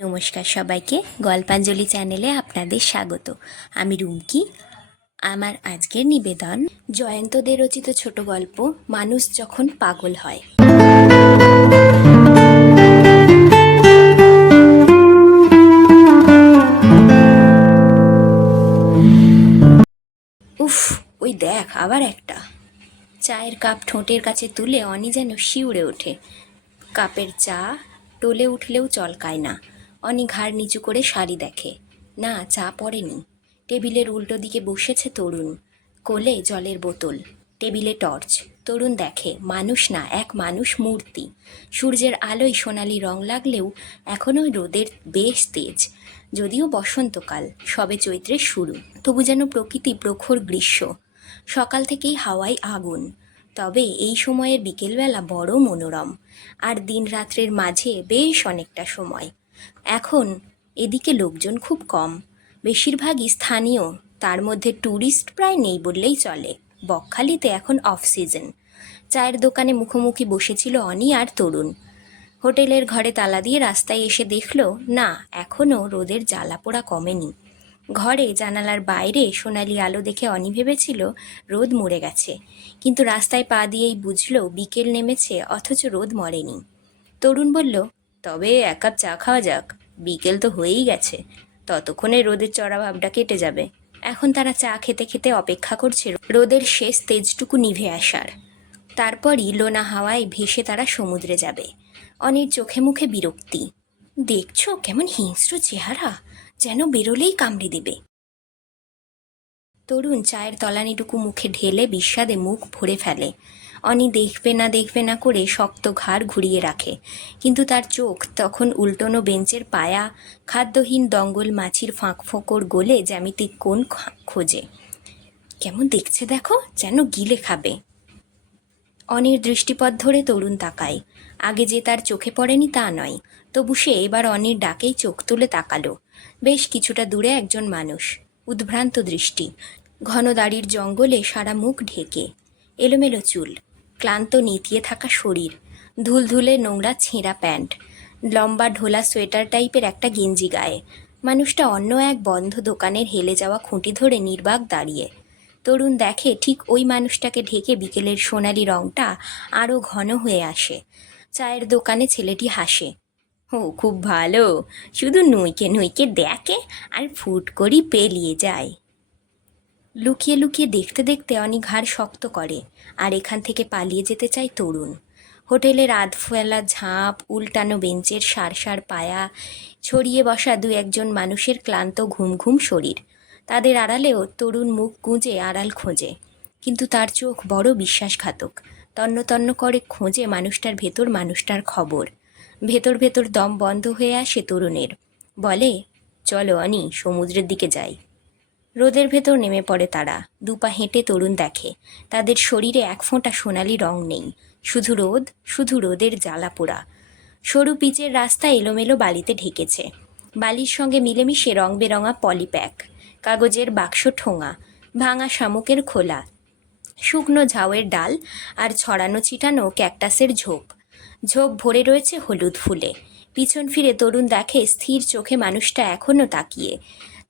নমস্কার সবাইকে, গল্পাঞ্জলি চ্যানেলে আপনাদের স্বাগত। আমি রুমকি। আমার আজকের নিবেদন, জয়ন্তদের রচিত ছোট গল্প, মানুষ যখন পাগল হয়। উফ, ওই দেখ, আবার একটা। চায়ের কাপ ঠোঁটের কাছে তুলে অনি যেন শিউরে ওঠে। কাপের চা টলে উঠলেও চলকায় না। অনি ঘাড় নিচু করে শাড়ি দেখে। না, চা পড়েনি। টেবিলের উল্টো দিকে বসেছে তরুণ। কোলে জলের বোতল, টেবিলে টর্চ। তরুণ দেখে, মানুষ না, এক মানুষ মূর্তি। সূর্যের আলোয় সোনালি রং লাগলেও এখনও রোদের বেশ তেজ। যদিও বসন্তকাল, সবে চৈত্রের শুরু। তবু যেন প্রকৃতি প্রখর গ্রীষ্ম। সকাল থেকেই হাওয়ায় আগুন। তবে এই সময়ের বিকেলবেলা বড় মনোরম। আর দিন রাত্রের মাঝে বেশ অনেকটা সময়। এখন এদিকে লোকজন খুব কম। বেশিরভাগই স্থানীয়, তার মধ্যে ট্যুরিস্ট প্রায় নেই বললেই চলে। বকখালিতে এখন অফ সিজন চায়ের দোকানে মুখোমুখি বসেছিল অনি আর তরুণ। হোটেলের ঘরে তালা দিয়ে রাস্তায় এসে দেখল, না এখনও রোদের জ্বালা পোড়া কমেনি। ঘরে জানালার বাইরে সোনালি আলো দেখে অনি ভেবেছিল, রোদ মরে গেছে। কিন্তু রাস্তায় পা দিয়েই বুঝলো, বিকেল নেমেছে, অথচ রোদ মরেনি। তরুণ বলল তবে এক কাপ চা খাওয়া যাক। বিকেল তো হয়েই গেছে। ততক্ষণে রোদের চড়া ভাবটা কেটে যাবে। এখন তারা চা খেতে খেতে অপেক্ষা করছে রোদের শেষ তেজটুকু নিভে আসার। তারপরই লোনা হাওয়ায় ভেসে তারা সমুদ্রে যাবে। অনির চোখে মুখে বিরক্তি। দেখছ, কেমন হিংস্র চেহারা। যেন বেরোলেই কামড়ে দেবে। তরুণ চায়ের তলানিটুকু মুখে ঢেলে বিস্বাদে মুখ ভরে ফেলে। অনি দেখবে না দেখবে না করে শক্ত ঘাড় ঘুরিয়ে রাখে। কিন্তু তার চোখ তখন উল্টোনো বেঞ্চের পায়া, খাদ্যহীন দঙ্গল মাছির ফাঁক ফোঁকর গোলে জ্যামিতিক কোণ খোঁজে। কেমন দেখছে দেখো, যেন গিলে খাবে। অনির দৃষ্টিপথ ধরে তরুণ তাকায়। আগে যে তার চোখে পড়েনি তা নয়, তবু সে এবার অনির ডাকেই চোখ তুলে তাকালো। বেশ কিছুটা দূরে একজন মানুষ, উদ্ভ্রান্ত দৃষ্টি, ঘন দাড়ির জঙ্গলে সারা মুখ ঢেকে। এলোমেলো চুল ক্লান্ত নিতিয়ে থাকা শরীর, ধুলধুলে নোংরা ছেঁড়া প্যান্ট, লম্বা ঢোলা সোয়েটার টাইপের একটা গেঞ্জি গায়ে। মানুষটা অন্য এক বন্ধ দোকানের হেলে যাওয়া খুঁটি ধরে নির্বাক দাঁড়িয়ে। তরুণ দেখে ঠিক ওই মানুষটাকে ঢেকে বিকেলের সোনালি রংটা আরও ঘন হয়ে আসে। চায়ের দোকানে ছেলেটি হাসে, ও, খুব ভালো। শুধু নুইকে নুইকে দেখে আর ফুট করি পেলিয়ে যায়। লুকিয়ে লুকিয়ে দেখতে দেখতে অনি ঘাড় শক্ত করে, আর এখান থেকে পালিয়ে যেতে চায় তরুণ। হোটেলের আধ ফেলা ঝাঁপ, উল্টানো বেঞ্চের সার সার পায়া, ছড়িয়ে বসা দু একজন মানুষের ক্লান্ত ঘুম ঘুম শরীর। তাদের আড়ালেও তরুণ মুখ গুঁজে আড়াল খোঁজে, কিন্তু তার চোখ বড় বিশ্বাসঘাতক। তন্ন তন্ন করে খোঁজে মানুষটার ভেতর মানুষটার খবর। ভেতর ভেতর দম বন্ধ হয়ে আসে তরুণের। বলে, চলো অনি, সমুদ্রের দিকে যাই। রোদের ভেতর নেমে পড়ে তারা। দুপা হেঁটে তরুণ দেখে। তাদের শরীরে এক ফোঁটা সোনালি রং নেই। শুধু রোদ, শুধু রোদের জ্বালা পোড়া। সরু পিচের রাস্তা এলোমেলো বালিতে ঢেকেছে। বালির সঙ্গে মিলেমিশে রং বেরঙা পলিপ্যাক। কাগজের বাক্স ঠোঙা। ভাঙা শামুকের খোলা। শুকনো ঝাউয়ের ডাল আর ছড়ানো ছিটানো ক্যাকটাসের ঝোপ। ঝোপ ভরে রয়েছে হলুদ ফুলে। পিছন ফিরে তরুণ দেখে স্থির চোখে মানুষটা এখনও তাকিয়ে।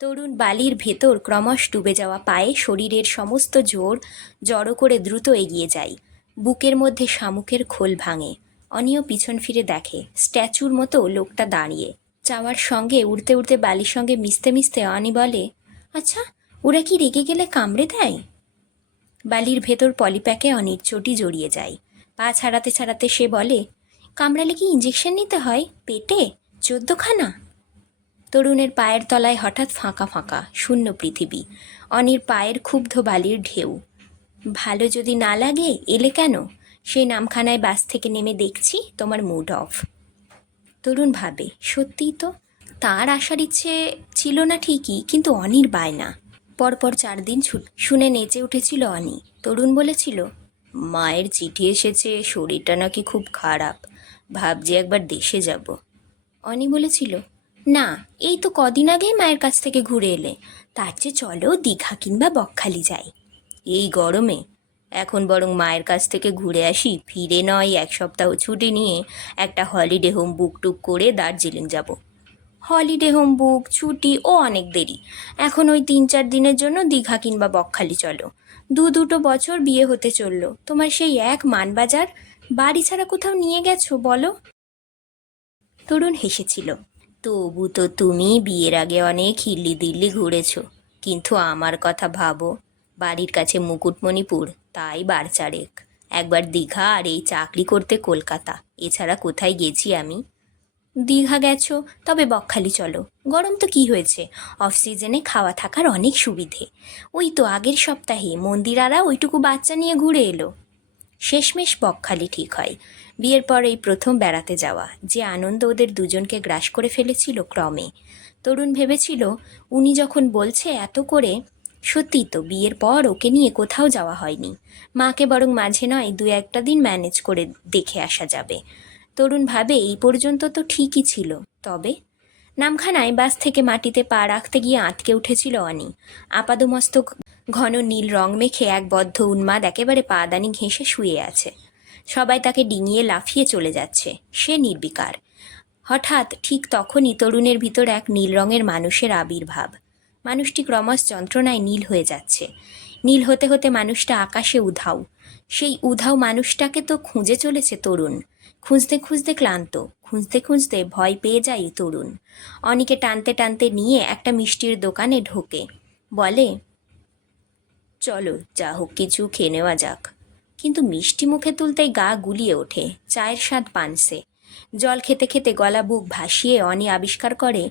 তরুণ বালির ভেতর ক্রমশ ডুবে যাওয়া পায়ে শরীরের সমস্ত জোর জড়ো করে দ্রুত এগিয়ে যায়। বুকের মধ্যে শামুকের খোল ভাঙে। অনিয় পিছন ফিরে দেখে। স্ট্যাচুর মতো লোকটা দাঁড়িয়ে। চাওয়ার সঙ্গে উড়তে উড়তে বালির সঙ্গে মিশতে মিশতে অনি বলে আচ্ছা ওরা কি রেগে গেলে কামড়ে দেয়? বালির ভেতর পলিপ্যাকে অনির চটি জড়িয়ে যায়। পা ছাড়াতে ছাড়াতে সে বলে, কামড়ালে কি ইঞ্জেকশন নিতে হয়? পেটে? চোদ্দখানা? তরুণের পায়ের তলায় হঠাৎ ফাঁকা ফাঁকা, শূন্য পৃথিবী। অনির পায়ের ক্ষুব্ধ বালির ঢেউ। ভালো যদি না লাগে, এলে কেন? সেই নামখানায় বাস থেকে নেমে দেখছি তোমার মুড অফ। তরুণ ভাবে, সত্যিই তো? তার আসার ইচ্ছে ছিল না ঠিকই, কিন্তু অনির বায় বায়না পরপর চার দিন ছুট, শুনে নেচে উঠেছিল অনি। তরুণ বলেছিল, মায়ের চিঠি এসেছে, শরীরটা নাকি খুব খারাপ। ভাবছি একবার দেশে যাব। অনি বলেছিল না, এই তো কদিন আগেই মায়ের কাছ থেকে ঘুরে এলে। তার চেয়ে চলো দীঘা কিংবা বকখালি যাই। এই গরমে। এখন বরং মায়ের কাছ থেকে ঘুরে আসি, ফিরে নয়, এক সপ্তাহ ছুটি নিয়ে একটা হলিডে হোম বুক টুক করে দার্জিলিং যাব। হলিডে হোম বুক ছুটি ও অনেক দেরি। এখন ওই তিন চার দিনের জন্য দীঘা কিংবা বকখালি চলো। দু দুটো বছর বিয়ে হতে চলল। তোমার সেই এক মানবাজার? বাড়ি ছাড়া কোথাও নিয়ে গেছো বলো? তরুণ হেসেছিল। তবু তো তুমি বিয়ের আগে অনেক হিল্লি দিল্লি ঘুরেছো। কিন্তু আমার কথা ভাবো, বাড়ির কাছে মুকুটমণিপুর, তাই বার চারেক। একবার দীঘা আর এই চাকরি করতে কলকাতা, এছাড়া কোথায় গেছি আমি? দীঘা গেছো, তবে বকখালি চলো। গরম তো কি হয়েছে? অফ সিজনে খাওয়া থাকার অনেক সুবিধে। ওই তো আগের সপ্তাহে মন্দিরারা ওইটুকু বাচ্চা নিয়ে ঘুরে এলো। শেষমেশ বকখালি ঠিক হয়। বিয়ের পর এই প্রথম বেড়াতে যাওয়া। যে আনন্দ ওদের দুজনকে গ্রাস করে ফেলেছিল ক্রমে। তরুণ ভেবেছিল, উনি যখন বলছে এত করে সত্যি তো বিয়ের পর ওকে নিয়ে কোথাও যাওয়া হয়নি। মাকে বরং মাঝে নয়, দু একটা দিন ম্যানেজ করে দেখে আসা যাবে। তরুণ ভাবে, এই পর্যন্ত তো ঠিকই ছিল। তবে নামখানায় বাস থেকে মাটিতে পা রাখতে গিয়ে আঁতকে উঠেছিল অনি। আপাদমস্তক ঘন নীল রং মেখে এক বদ্ধ উন্মাদ একেবারে পাদানি ঘেঁষে শুয়ে আছে। সবাই তাকে ডিঙিয়ে লাফিয়ে চলে যাচ্ছে। সে নির্বিকার। হঠাৎ ঠিক তখনই তরুণের ভিতর এক নীল রঙের মানুষের আবির্ভাব। মানুষটি ক্রমশ যন্ত্রণায় নীল হয়ে যাচ্ছে। নীল হতে হতে মানুষটা আকাশে উধাও। সেই উধাও মানুষটাকে তো খুঁজে চলেছে তরুণ। খুঁজতে খুঁজতে ক্লান্ত। খুঁজতে খুঁজতে ভয় পেয়ে যায় তরুণ। অনিকে টানতে টানতে নিয়ে একটা মিষ্টির দোকানে ঢোকে। বলে, চলো, যা হোক, কিছু খেয়ে নেওয়া যাক। কিন্তু মিষ্টি মুখে তুলতে গা গুলিয়ে ওঠে, চায়ের স্বাদ পানসে। জল খেতে খেতে গলা বুক ভাসিয়ে অনি আবিষ্কার করে,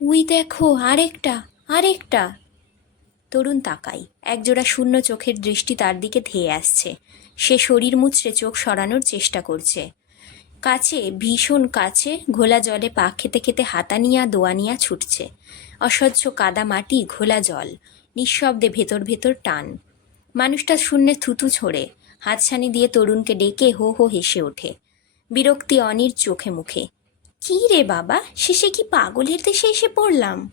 উই দেখো, আরেকটা আরেকটা। তরুণ তাকাই একজোড়া শূন্য চোখের দৃষ্টি তার দিকে ধেয়ে আসছে। সে শরীর মুচড়ে চোখ সরানোর চেষ্টা করছে। কাছে, ভীষণ কাছে, ঘোলা জলে পা খেতে খেতে হাতানিয়া দোয়ানিয়া ছুটছে। অস্বচ্ছ কাদা মাটি, ঘোলা জল। নিঃশব্দে ভেতর ভেতর টান। মানুষটা শূন্যে থুতু ছোড়ে। হাতছানি দিয়ে তরুণকে ডেকে হো হো হেসে ওঠে। বিরক্তি অনির চোখে মুখে। কি রে বাবা, শেষে কি পাগলের দেশে এসে পড়লাম?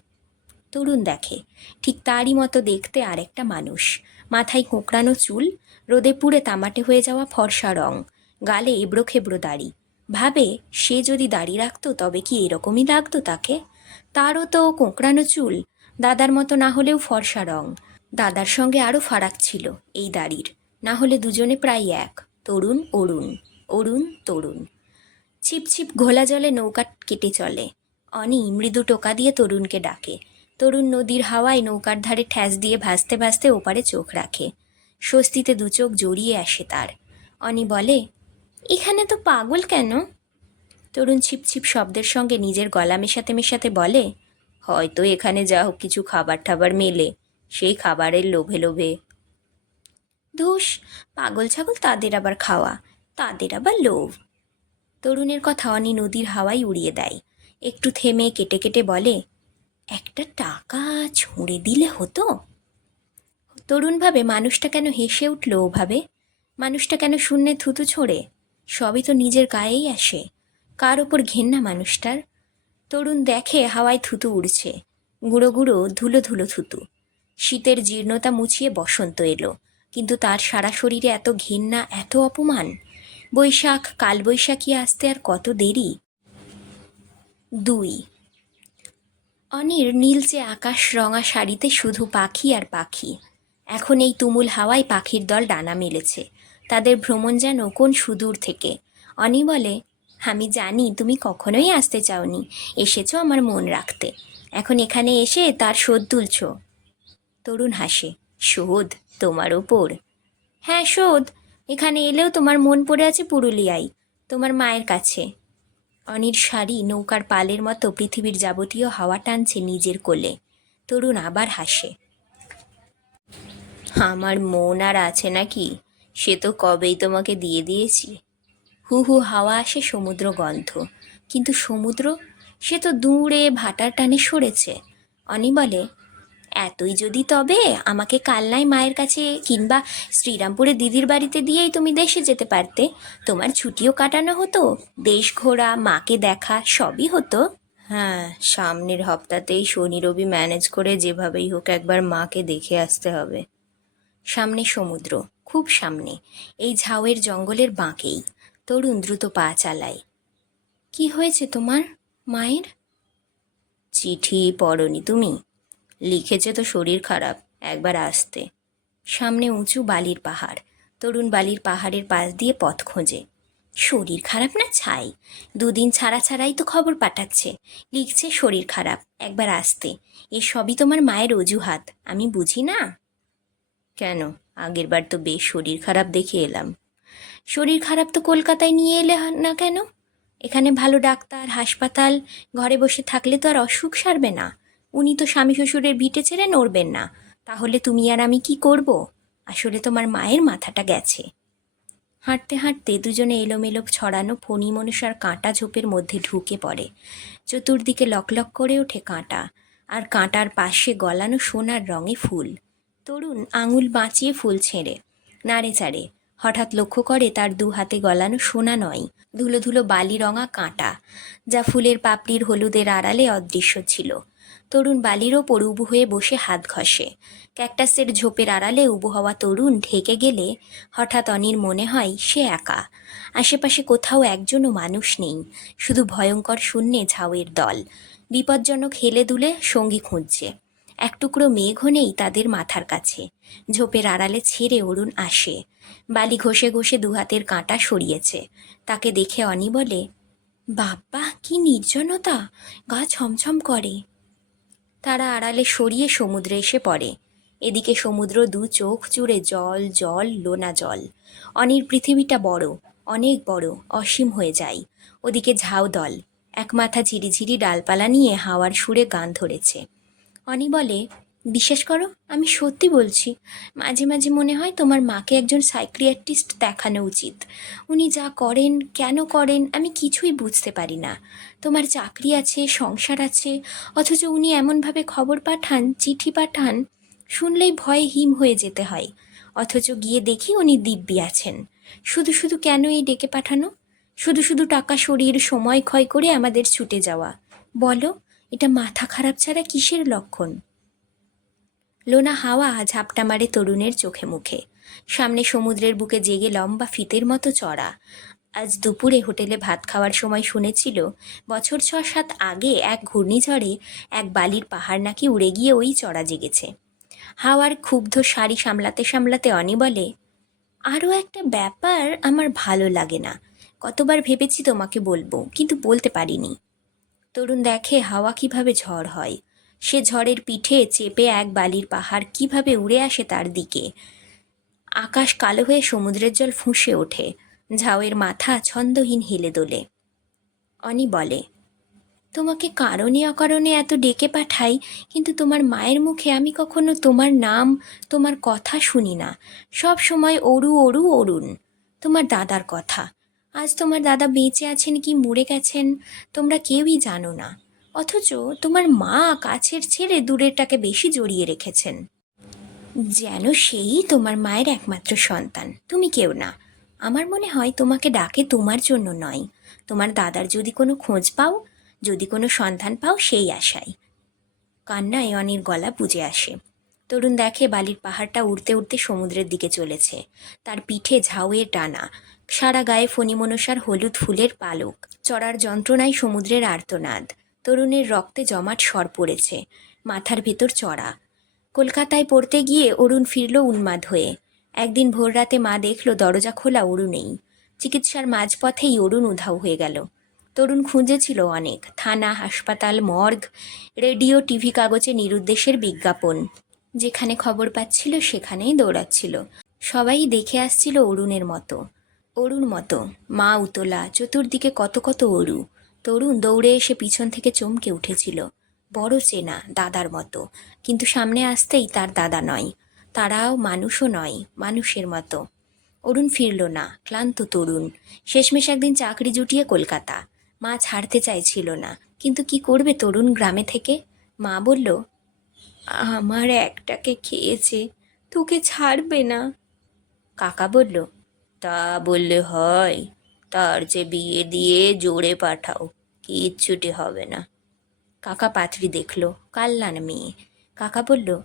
তরুণ দেখে। ঠিক তারই মতো দেখতে আরেকটা মানুষ। মাথায় কোঁকড়ানো চুল, রোদে পুড়ে তামাটে হয়ে যাওয়া ফর্সা রং, গালে এবড়ো খেবড়ো দাড়ি। ভাবে সে যদি দাড়ি রাখতো তবে কি এরকমই লাগতো তাকে? তারও তো কোঁকড়ানো চুল, দাদার মতো না হলেও ফর্সা রং। দাদার সঙ্গে আরও ফারাক ছিল এই দাড়ির। না হলে দুজনে প্রায় এক, তরুণ, অরুণ অরুণ, তরুণ। ছিপ ছিপ ঘোলা জলে নৌকা কেটে চলে। অনি মৃদু টোকা দিয়ে তরুণকে ডাকে। তরুণ নদীর হাওয়ায় নৌকার ধারে ঠ্যাস দিয়ে ভাসতে ভাসতে ওপারে চোখ রাখে। স্বস্তিতে দু চোখ জড়িয়ে আসে তার। অনি বলে এখানে তো পাগল কেন? তরুণ ছিপ ছিপ শব্দের সঙ্গে নিজের গলা মেশাতে মেশাতে বলে, হয়তো এখানে যা হোক কিছু খাবার টাবার মেলে, সেই খাবারের লোভে লোভে। ধুস, পাগল ছাগল তাদের আবার খাওয়া, তাদের আবার লোভ। তরুণের কথা অনি নদীর হাওয়ায় উড়িয়ে দেয়। একটু থেমে কেটে কেটে বলে, একটা টাকা ছুঁড়ে দিলে হতো? তরুণভাবে মানুষটা কেন হেসে উঠল ওভাবে? মানুষটা কেন শূন্যে থুতু ছোড়ে? সবই তো নিজের গায়েই আসে। কার ওপর ঘেন্না মানুষটার? তরুণ দেখে হাওয়ায় থুতু উড়ছে। গুঁড়ো গুঁড়ো, ধুলো ধুলো থুতু। শীতের জীর্ণতা মুছিয়ে বসন্ত এলো। কিন্তু তার সারা শরীরে এত ঘেন্না, এত অপমান? বৈশাখ, কালবৈশাখী আসতে আর কত দেরি? দুই। অনির নীলচে আকাশ রঙা শাড়িতে শুধু পাখি আর পাখি। এখন এই তুমুল হাওয়ায় পাখির দল ডানা মেলেছে। তাদের ভ্রমণ যেন কোন সুদূর থেকে। অনি বলে, আমি জানি, তুমি কখনোই আসতে চাওনি। এসেছ আমার মন রাখতে। এখন এখানে এসে তার শোধ তুলছ। তরুণ হাসে, শোধ তোমার ওপর? হ্যাঁ শোধ। এখানে এলেও তোমার মন পড়ে আছে পুরুলিয়ায়, তোমার মায়ের কাছে। অনির শাড়ি নৌকার পালের মতো পৃথিবীর যাবতীয় হাওয়া টানছে নিজের কোলে। তরুণ আবার হাসে, আমার মন আর আছে নাকি? সে তো কবেই তোমাকে দিয়ে দিয়েছি। হু হু হাওয়া আসে সমুদ্র গন্ধ। কিন্তু সমুদ্র, সে তো দূরে ভাটার টানে সরেছে। অনি বলে, এতই যদি তবে আমাকে কালনায় মায়ের কাছে কিংবা শ্রীরামপুরে দিদির বাড়িতে দিয়েই তুমি দেশে যেতে পারতে। তোমার ছুটিও কাটানো হতো, দেশ ঘোরা, মাকে দেখা, সবই হতো। হ্যাঁ সামনের হপ্তাতেই শনি রবি ম্যানেজ করে যেভাবেই হোক একবার মাকে দেখে আসতে হবে। সামনে সমুদ্র খুব সামনে, এই ঝাউয়ের জঙ্গলের বাঁকেই। তরুণ দ্রুত পা চালায়। কি হয়েছে তোমার, মায়ের? চিঠি পড়নি তুমি। লিখেছে তো শরীর খারাপ, একবার আসতে। সামনে উঁচু বালির পাহাড়। তরুণ বালির পাহাড়ের পাশ দিয়ে পথ খোঁজে। শরীর খারাপ না ছাই? দুদিন ছাড়া ছাড়াই তো খবর পাঠাচ্ছে। লিখছে শরীর খারাপ, একবার আসতে। এ সবই তোমার মায়ের অজুহাত, আমি বুঝি না? কেন? আগেরবার তো বেশ শরীর খারাপ দেখে এলাম। শরীর খারাপ তো কলকাতায় নিয়ে এলে না কেন? এখানে ভালো ডাক্তার, হাসপাতাল, ঘরে বসে থাকলে তো আর অসুখ সারবে না। উনি তো স্বামী শ্বশুরের ভিটে ছেড়ে নড়বেন না। তাহলে তুমি আর আমি কি করব? আসলে তোমার মায়ের মাথাটা গেছে। হাঁটতে হাঁটতে দুজনে এলোমেলো ছড়ানো ফণি মনুষার কাঁটা ঝোপের মধ্যে ঢুকে পড়ে। চতুর্দিকে লকলক করে ওঠে কাঁটা। আর কাঁটার পাশে গলানো সোনার রঙে ফুল। তরুণ আঙুল বাঁচিয়ে ফুল ছেঁড়ে, নাড়ে চাড়ে। হঠাৎ লক্ষ্য করে তার দু হাতে গলানো সোনা নয়, ধুলো ধুলো বালি রঙা কাঁটা, যা ফুলের পাপড়ির হলুদের আড়ালে অদৃশ্য ছিল। তরুণ বালির ওপর উবু হয়ে বসে হাত ঘষে। ক্যাকটাসের ঝোপের আড়ালে উবু হওয়া তরুণ ঢেকে গেলে হঠাৎ অনির মনে হয় সে একা। আশেপাশে কোথাও একজনও মানুষ নেই, শুধু ভয়ঙ্কর শূন্যে ঝাউয়ের দল। বিপজ্জনক হেলে দুলে সঙ্গী খুঁজছে। এক টুকরো মেঘও নেই তাদের মাথার কাছে। ঝোপের আড়ালে ছেড়ে অরুণ আসে। বালি ঘষে ঘষে দুহাতের কাঁটা সরিয়েছে। তাকে দেখে অনি বলে বাব্বা কি নির্জনতা! গা ছমছম করে। তারা আড়ালে সরিয়ে সমুদ্রে এসে পড়ে। এদিকে সমুদ্র দু চোখ জুড়ে জল জল, লোনা জল। অনির পৃথিবীটা বড়, অনেক বড়, অসীম হয়ে যায়। ওদিকে ঝাউ দল, এক মাথা ঝিরিঝিরি ডালপালা নিয়ে হাওয়ার সুরে গান ধরেছে। অনি বলে, বিশ্বাস করো, আমি সত্যি বলছি। মাঝে মাঝে মনে হয় তোমার মাকে একজন সাইক্রিয়াটিস্ট দেখানো উচিত। উনি যা করেন, কেন করেন, আমি কিছুই বুঝতে পারি না। তোমার চাকরি আছে, সংসার আছে, অথচ উনি এমনভাবে খবর পাঠান, চিঠি পাঠান, শুনলেই ভয়ে হিম হয়ে যেতে হয়। অথচ গিয়ে দেখি উনি দিব্যি আছেন। শুধু শুধু কেন এই ডেকে পাঠানো? শুধু শুধু টাকা শরীর, সময় ক্ষয় করে আমাদের ছুটে যাওয়া। বলো এটা মাথা খারাপ ছাড়া কিসের লক্ষণ? লোনা হাওয়া ঝাপটা মারে তরুণের চোখে মুখে। সামনে সমুদ্রের বুকে জেগে লম্বা ফিতের মতো চড়া। আজ দুপুরে হোটেলে ভাত খাওয়ার সময় শুনেছিল, বছর ছ সাত আগে এক ঘূর্ণিঝড়ে এক বালির পাহাড় নাকি উড়ে গিয়ে ওই চড়া জেগেছে। হাওয়ার ক্ষুব্ধ শাড়ি সামলাতে সামলাতে অনি বলে আরও একটা ব্যাপার আমার ভালো লাগে না। কতবার ভেবেছি তোমাকে বলব, কিন্তু বলতে পারিনি। তরুণ দেখে হাওয়া কীভাবে ঝড় হয়। সে ঝড়ের পিঠে চেপে এক বালির পাহাড় কীভাবে উড়ে আসে তার দিকে। আকাশ কালো হয়ে সমুদ্রের জল ফুঁসে ওঠে। ঝাউয়ের মাথা ছন্দহীন হেলে দোলে। অনি বলে, তোমাকে কারণে অকারণে এত ডেকে পাঠাই, কিন্তু তোমার মায়ের মুখে আমি কখনো তোমার নাম, তোমার কথা শুনি না। সব সময় অরু অরু, অরুণ। তোমার দাদার কথা। আজ তোমার দাদা বেঁচে আছেন কি মরে গেছেন, তোমরা কেউই জানো না। অথচ তোমার মা কাছের ছেড়ে দূরেরটাকে বেশি জড়িয়ে রেখেছেন। যেন সেই তোমার মায়ের একমাত্র সন্তান। তুমি কেউ না। আমার মনে হয় তোমাকে ডাকে তোমার জন্য নয়। তোমার দাদার যদি কোনো খোঁজ পাও, যদি কোনো সন্ধান পাও, সেই আশায়। কান্নায় অনির গলা বুঝে আসে। তরুণ দেখে বালির পাহাড়টা উড়তে উড়তে সমুদ্রের দিকে চলেছে। তার পিঠে ঝাউয়ের টানা সারা গায়ে ফণিমনসার হলুদ ফুলের পালক। চড়ার যন্ত্রণায় সমুদ্রের আর্তনাদ। তরুণের রক্তে জমাট সর পড়েছে। মাথার ভেতর চড়া। কলকাতায় পড়তে গিয়ে অরুণ ফিরল উন্মাদ হয়ে। একদিন ভোররাতে মা দেখল দরজা খোলা অরুণেই চিকিৎসার মাঝপথেই অরুণ উধাও হয়ে গেল। তরুণ খুঁজেছিল অনেক। থানা, হাসপাতাল, মর্গ, রেডিও, টিভি কাগজে নিরুদ্দেশের বিজ্ঞাপন। যেখানে খবর পাচ্ছিল, সেখানেই দৌড়াচ্ছিল। সবাই দেখে আসছিল অরুণের মতো। অরুণ মতো। মা উতলা, চতুর্দিকে কত কত অরু। তরুণ দৌড়ে এসে পিছন থেকে চমকে উঠেছিল। বড় চেনা, দাদার মতো। কিন্তু সামনে আসতেই তার দাদা নয়। তারাও মানুষও নয়, মানুষের মতো। অরুণ ফিরল না, ক্লান্ত তরুণ। শেষমেশ একদিন চাকরি জুটিয়ে কলকাতা। মা ছাড়তে চাইছিল না। কিন্তু কি করবে তরুণ গ্রামে থেকে? মা বলল, আমার একটাকে খেয়েছে, তোকে ছাড়বে না। কাকা বলল তা বললে হয়, তার যে বিয়ে দিয়ে জোরে পাঠাও, কিচ্ছুটি হবে না। কাকা পাত্রী দেখল, কাল্লান মেয়ে। কাকা বলল,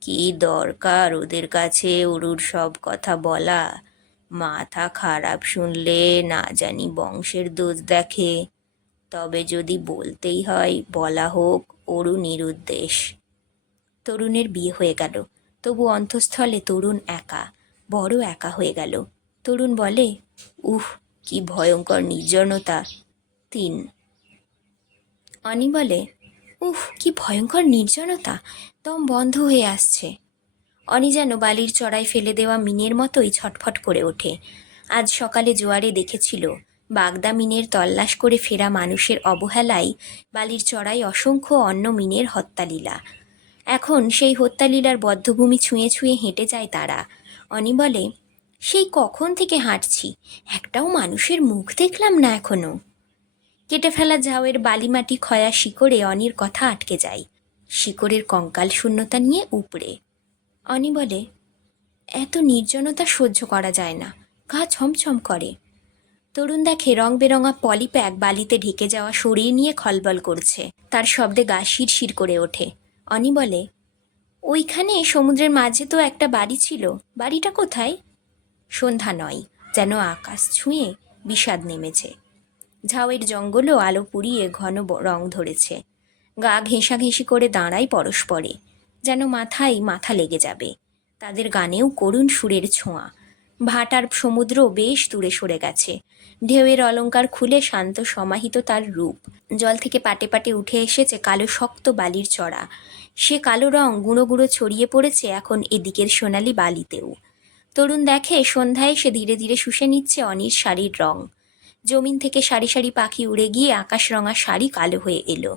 কি দরকার ওদের কাছে অরুর সব কথা বলা? মাথা খারাপ শুনলে না জানি বংশের দোষ দেখে। তবে যদি বলতেই হয়, বলা হোক, অরু নিরুদ্দেশ। তরুণের বিয়ে হয়ে গেল। তবু অন্তঃস্থলে তরুণ একা, বড় একা হয়ে গেল। তরুণ বলে, উহ, কি ভয়ঙ্কর নির্জনতা। তিন। অনি বলে উফ কি ভয়ঙ্কর নির্জনতা, দম বন্ধ হয়ে আসছে। অনি যেন বালির চড়াই ফেলে দেওয়া মিনের মতোই ছটফট করে ওঠে। আজ সকালে জোয়ারে দেখেছিল, বাগদা মিনের তল্লাশ করে ফেরা মানুষের অবহেলায় বালির চড়াই অসংখ্য অন্য মিনের হত্যালীলা। এখন সেই হত্যালীলার বদ্ধভূমি ছুঁয়ে ছুঁয়ে হেঁটে যায় তারা। অনি বলে সেই কখন থেকে হাঁটছি? একটাও মানুষের মুখ দেখলাম না এখনও। কেটে ফেলা ঝাউয়ের বালিমাটি ক্ষয়া শিকড়ে অনির কথা আটকে যায়। শিকড়ের কঙ্কাল শূন্যতা নিয়ে উপড়ে। অনি বলে, এত নির্জনতা সহ্য করা যায় না। গা ছমছম করে। তরুণ দেখে রং বেরঙা পলিপ্যাক বালিতে ঢেকে যাওয়া শরীর নিয়ে খলবল করছে। তার শব্দে গা শিরশির করে ওঠে। অনি বলে, ওইখানে সমুদ্রের মাঝে তো একটা বাড়ি ছিল। বাড়িটা কোথায়? সন্ধ্যা নয়, যেন আকাশ ছুঁয়ে বিষাদ নেমেছে। ঝাউয়ের জঙ্গলও আলো পুড়িয়ে ঘন রং ধরেছে। গা ঘেঁষাঘেঁষি করে দাঁড়ায় পরস্পরে, যেন মাথায় মাথা লেগে যাবে। তাদের গানেও করুণ সুরের ছোঁয়া। ভাটার সমুদ্র বেশ দূরে সরে গেছে। ঢেউয়ের অলংকার খুলে শান্ত সমাহিত তার রূপ। জল থেকে পাটে পাটে উঠে এসেছে কালো শক্ত বালির চড়া। সে কালো রং গুঁড়ো গুঁড়ো ছড়িয়ে পড়েছে এখন এদিকের সোনালি বালিতেও। তরুণ দেখে সন্ধ্যায় সে ধীরে ধীরে শুষে নিচ্ছে অনির শাড়ির রং। জমিন থেকে সারি সারি পাখি উড়ে গিয়ে আকাশ রঙা শাড়ি কালো হয়ে এলো।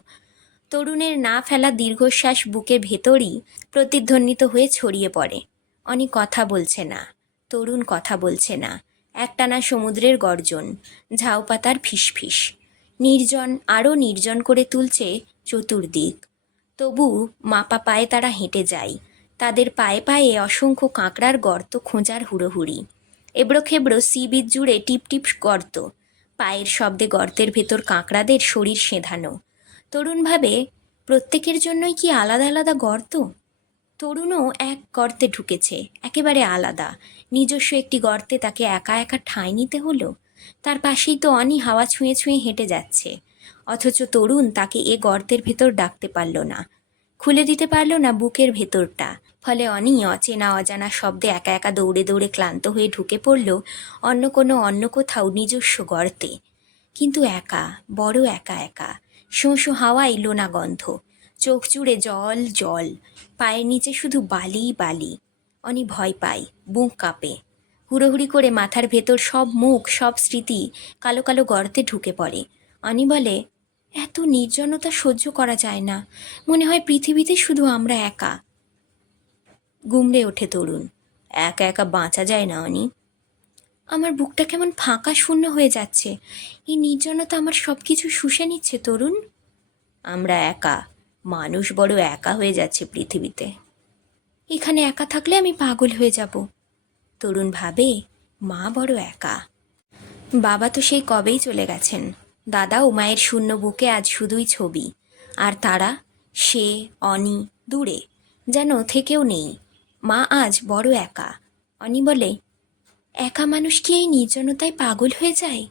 তরুণের না ফেলা দীর্ঘশ্বাস বুকের ভেতরই প্রতিধ্বনিত হয়ে ছড়িয়ে পড়ে। অনি কথা বলছে না। তরুণ কথা বলছে না। একটানা সমুদ্রের গর্জন। ঝাউ পাতার ফিসফিস। নির্জন, আরও নির্জন করে তুলছে চতুর্দিক। তবু মাপা পায়ে তারা হেঁটে যায়। তাদের পায়ে পায়ে অসংখ্য কাঁকড়ার গর্ত খোঁজার হুড়োহুড়ি। এবড়ো খেবড়ো সি বিচ জুড়ে টিপ টিপ গর্ত। পায়ের শব্দে গর্তের ভেতর কাঁকড়াদের শরীর সেঁধানো। তরুণ ভাবে প্রত্যেকের জন্যই কি আলাদা আলাদা গর্ত? তরুণও এক গর্তে ঢুকেছে, একেবারে আলাদা। নিজস্ব একটি গর্তে তাকে একা একা ঠাঁই নিতে হলো? তার পাশেই তো অনি হাওয়া ছুঁয়ে ছুঁয়ে হেঁটে যাচ্ছে। অথচ তরুণ তাকে এ গর্তের ভেতর ডাকতে পারল না। খুলে দিতে পারল না বুকের ভেতরটা। ফলে অনি অচেনা অজানা শব্দে একা একা দৌড়ে দৌড়ে ক্লান্ত হয়ে ঢুকে পড়ল অন্য কোনো অন্য কোথাও নিজস্ব গর্তে। কিন্তু একা, বড় একা একা, শোঁ শোঁ হাওয়ায় লোনা গন্ধ। চোখ জুড়ে জল জল, পায়ের নিচে শুধু বালি বালি। অনি ভয় পায়, বুক কাঁপে। হুড়োহুড়ি করে মাথার ভেতর সব মুখ, সব স্মৃতি কালো কালো গর্তে ঢুকে পড়ে। অনি বলে এত নির্জনতা সহ্য করা যায় না। মনে হয় পৃথিবীতে শুধু আমরা একা। গুমড়ে ওঠে তরুণ। একা একা বাঁচা যায় না, অনি। আমার বুকটা কেমন ফাঁকা শূন্য হয়ে যাচ্ছে। এই নির্জনতা আমার সব কিছু শুষে নিচ্ছে, তরুণ। আমরা একা। মানুষ বড় একা হয়ে যাচ্ছে পৃথিবীতে। এখানে একা থাকলে আমি পাগল হয়ে যাব। তরুণ ভাবে, মা বড় একা। বাবা তো সেই কবেই চলে গেছেন। দাদা ও মায়ের শূন্য বুকে আজ শুধুই ছবি। আর তারা, সে, অনি, দূরে, যেন থেকেও নেই। মা আজ বড় একা। অনি বলে, একা মানুষ কি এই নির্জনতায় পাগল হয়ে যায়?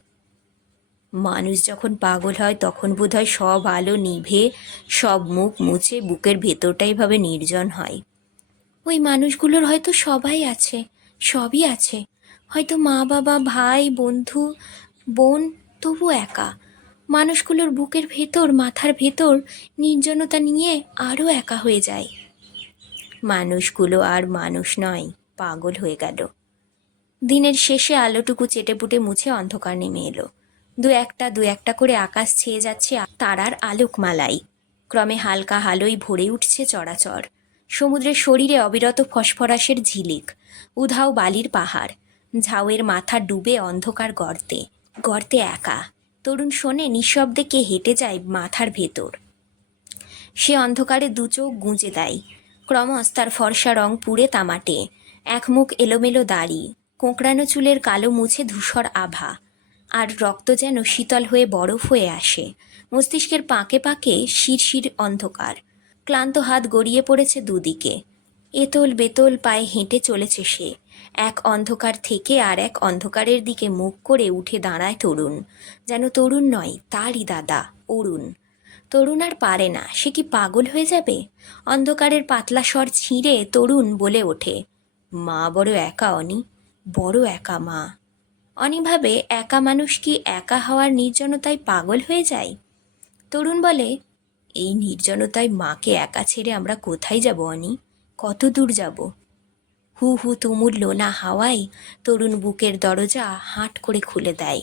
মানুষ যখন পাগল হয়, তখন বোধহয় সব আলো নিভে, সব মুখ মুছে, বুকের ভেতরটাই ভাবে নির্জন হয়। ওই মানুষগুলোর হয়তো সবাই আছে, সবই আছে। হয়তো মা বাবা ভাই, বন্ধু, বোন তবু একা। মানুষগুলোর বুকের ভেতর, মাথার ভেতর নির্জনতা নিয়ে আরও একা হয়ে যায়। মানুষগুলো আর মানুষ নয়, পাগল হয়ে গেল। দিনের শেষে আলোটুকু চেটেপুটে মুছে অন্ধকার নেমে এলো। দু একটা দু একটা করে আকাশ ছেয়ে যাচ্ছে তারার আলোকমালাই। ক্রমে হালকা হালোই ভরে উঠছে চরাচর সমুদ্রের শরীরে অবিরত ফসফরাসের ঝিলিক, উধাও বালির পাহাড়। ঝাউয়ের মাথা ডুবে অন্ধকার গর্তে। গর্তে একা। তরুণ শোনে নিঃশব্দে কে হেঁটে যায় মাথার ভেতর। সে অন্ধকারে দু চোখ গুঁজে দেয়। ক্রমশ তার ফর্সা রং পুড়ে তামাটে। এক মুখ এলোমেলো দাড়ি, কোঁকড়ানো চুলের কালো মুছে ধূসর আভা, আর রক্ত যেন শীতল হয়ে বরফ হয়ে আসে। মস্তিষ্কের পাকে পাকে শিরশির অন্ধকার। ক্লান্ত হাত গড়িয়ে পড়েছে দুদিকে। এতল বেতল পায়ে হেঁটে চলেছে সে। এক অন্ধকার থেকে আর এক অন্ধকারের দিকে মুখ করে উঠে দাঁড়ায় তরুণ। যেন তরুণ নয়, তারই দাদা, অরুণ। তরুণ আর পারে না, সে কি পাগল হয়ে যাবে? অন্ধকারের পাতলা স্বর ছিঁড়ে তরুণ বলে ওঠে, মা বড় একা, অনি। বড় একা মা। অনিভাবে একা মানুষ কি একা হওয়ার নির্জনতায় পাগল হয়ে যায়? তরুণ বলে, এই নির্জনতায় মাকে একা ছেড়ে আমরা কোথায় যাব, অনি? কত দূর যাব? হু হু তুমুল লোনা হাওয়ায় তরুণ বুকের দরজা হাট করে খুলে দেয়।